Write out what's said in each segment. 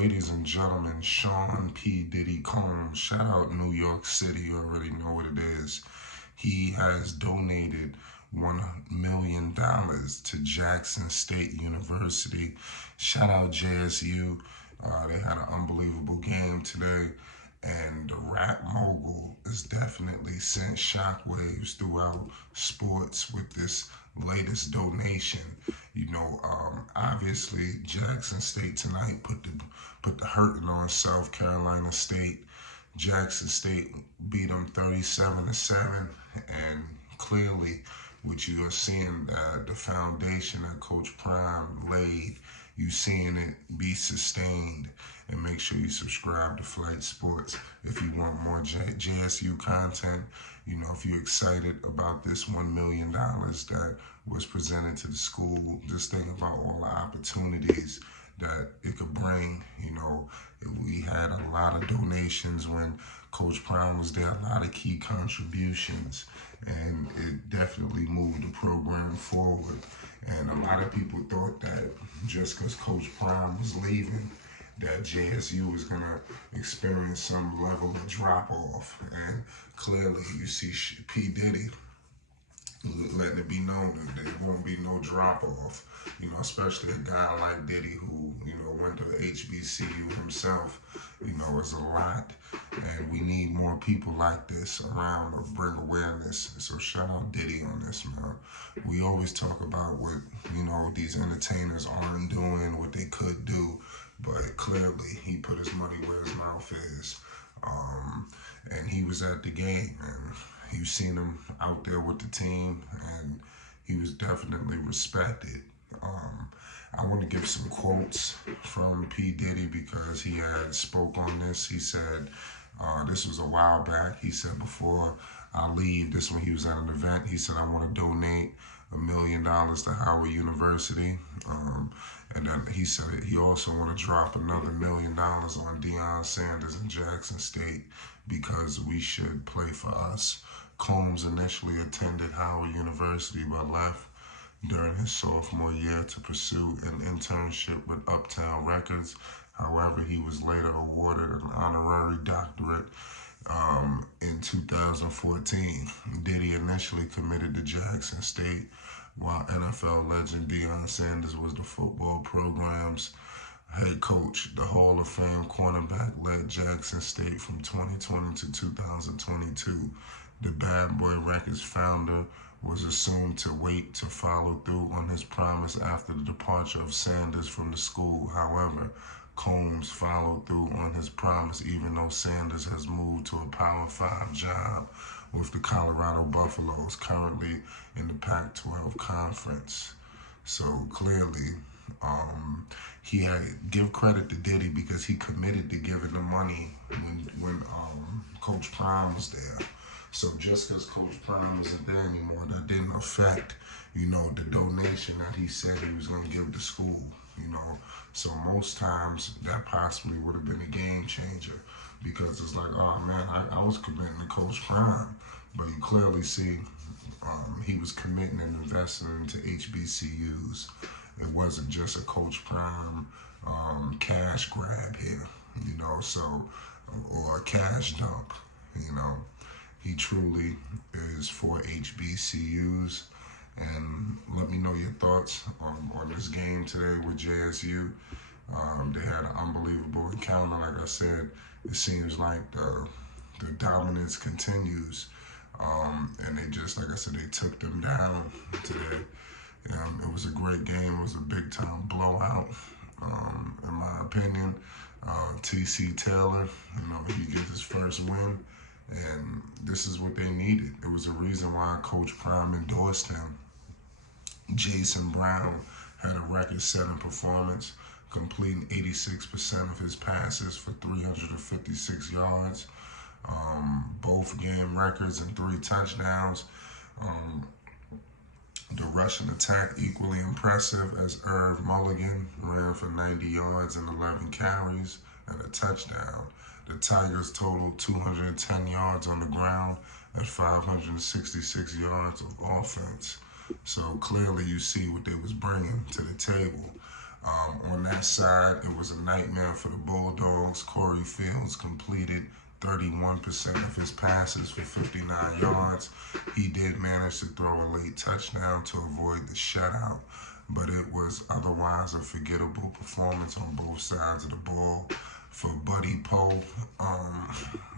Ladies and gentlemen, Sean P. Diddy Combs, shout out New York City, you already know what it is. He has donated $1 million to Jackson State University. Shout out JSU. They had an unbelievable game today. And the rap mogul has definitely sent shockwaves throughout sports with this latest donation. Obviously Jackson State tonight put the hurting on South Carolina State. Jackson State beat them 37-7, and clearly, what you are seeing, the foundation that Coach Prime laid, you seeing it be sustained. And make sure you subscribe to Flight Sports if you want more JSU content. If you're excited about this $1 million that was presented to the school, just think about all the opportunities that it could bring. We had a lot of donations when Coach Prime was there, a lot of key contributions, and it definitely moved the program forward. And a lot of people thought that just because Coach Prime was leaving, that JSU was going to experience some level of drop-off. And clearly you see P. Diddy letting it be known that there won't be no drop-off, especially a guy like Diddy who, went to HBCU himself, is a lot. And we need more people like this around to bring awareness. So shout out Diddy on this, man. We always talk about what, these entertainers aren't doing, what they could do, but clearly he put his money where his mouth is. And he was at the game, and you've seen him out there with the team, and he was definitely respected. I want to give some quotes from P. Diddy because he had spoke on this. He said, this was a while back, he said, before I leave, this when he was at an event, he said, I want to donate $1 million to Howard University. And then he said he also want to drop another $1 million on Deion Sanders and Jackson State because we should play for us. Combs initially attended Howard University but left during his sophomore year to pursue an internship with Uptown Records. However, he was later awarded an honorary doctorate in 2014. Diddy initially committed to Jackson State, while NFL legend Deion Sanders was the football program's head coach. The Hall of Fame cornerback led Jackson State from 2020 to 2022. The Bad Boy Records founder was assumed to wait to follow through on his promise after the departure of Sanders from the school. However, Combs followed through on his promise even though Sanders has moved to a Power 5 job with the Colorado Buffaloes, currently in the Pac-12 conference. So clearly, he had give credit to Diddy because he committed to giving the money when Coach Prime was there. So just because Coach Prime wasn't there anymore, that didn't affect, the donation that he said he was going to give to school, So most times that possibly would have been a game changer because it's like, oh man, I was committing to Coach Prime. But you clearly see he was committing and investing into HBCUs. It wasn't just a Coach Prime cash grab here, or a cash dump, He truly is for HBCUs. And let me know your thoughts on this game today with JSU. They had an unbelievable encounter. Like I said, it seems like the dominance continues. And they just, like I said, they took them down today. It was a great game. It was a big-time blowout, in my opinion. T.C. Taylor, he gets his first win. And this is what they needed. It was a reason why Coach Prime endorsed him. Jason Brown had a record-setting performance, completing 86% of his passes for 356 yards. Both game records and 3 touchdowns. The rushing attack equally impressive as Irv Mulligan ran for 90 yards and 11 carries and a touchdown. The Tigers totaled 210 yards on the ground and 566 yards of offense. So clearly you see what they was bringing to the table. On that side, it was a nightmare for the Bulldogs. Corey Fields completed 31% of his passes for 59 yards. He did manage to throw a late touchdown to avoid the shutout, but it was otherwise a forgettable performance on both sides of the ball. For Buddy Poe,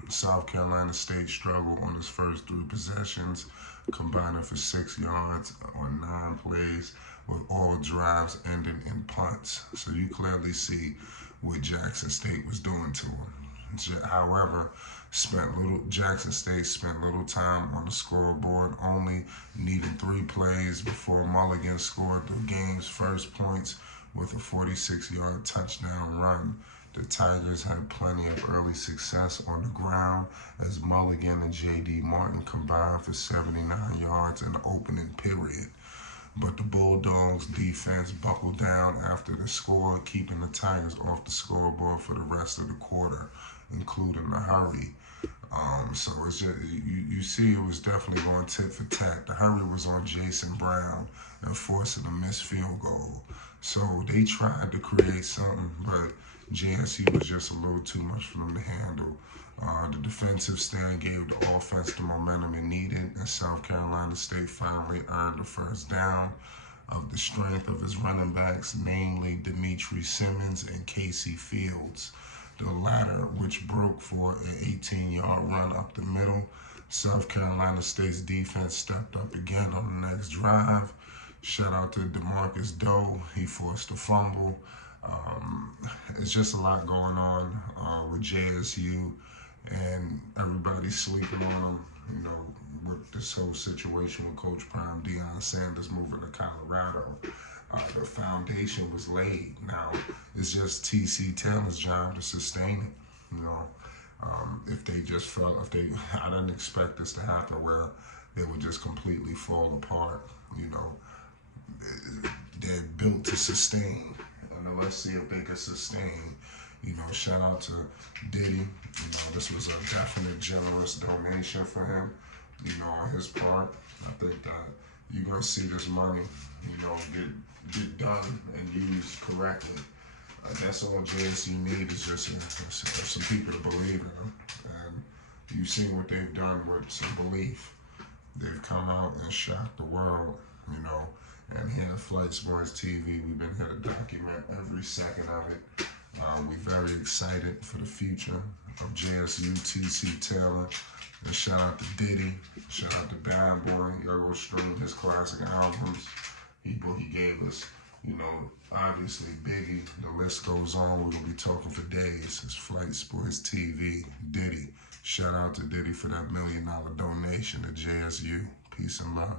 South Carolina State struggled on his first 3 possessions, combining for 6 yards on 9 plays, with all drives ending in punts. So you clearly see what Jackson State was doing to him. However, Jackson State spent little time on the scoreboard, only needing 3 plays before Mulligan scored the game's first points with a 46-yard touchdown run. The Tigers had plenty of early success on the ground as Mulligan and J.D. Martin combined for 79 yards in the opening period. But the Bulldogs' defense buckled down after the score, keeping the Tigers off the scoreboard for the rest of the quarter, including the hurry. So it's just, you see it was definitely going tit for tat. The hurry was on Jason Brown and forcing a missed field goal. So they tried to create something, but JSU was just a little too much for them to handle. The defensive stand gave the offense the momentum it needed, and South Carolina State finally earned the first down of the strength of his running backs, namely Demetri Simmons and Casey Fields. The latter, which broke for an 18-yard run up the middle. South Carolina State's defense stepped up again on the next drive. Shout out to DeMarcus Doe. He forced a fumble. It's just a lot going on with JSU, and everybody's sleeping on them, with this whole situation with Coach Prime Deion Sanders moving to Colorado. The foundation was laid. Now, it's just T.C. Taylor's job to sustain it. If they just felt, I didn't expect this to happen where they would just completely fall apart. They're built to sustain. And let's see if they can sustain. Shout out to Diddy. This was a definite generous donation for him, on his part. I think that you're going to see this money, get done and used correctly. That's all JSU need is just some people to believe in them. And you've seen what they've done with some belief. They've come out and shocked the world, And here at Flight Sports TV, we've been here to document every second of it. We're very excited for the future of JSU, T.C. Taylor. And shout out to Diddy. Shout out to Bad Boy. Y'all go stream his classic albums. He gave us, obviously Biggie. The list goes on. We're going to be talking for days. It's Flight Sports TV. Diddy. Shout out to Diddy for that $1 million donation to JSU. Peace and love.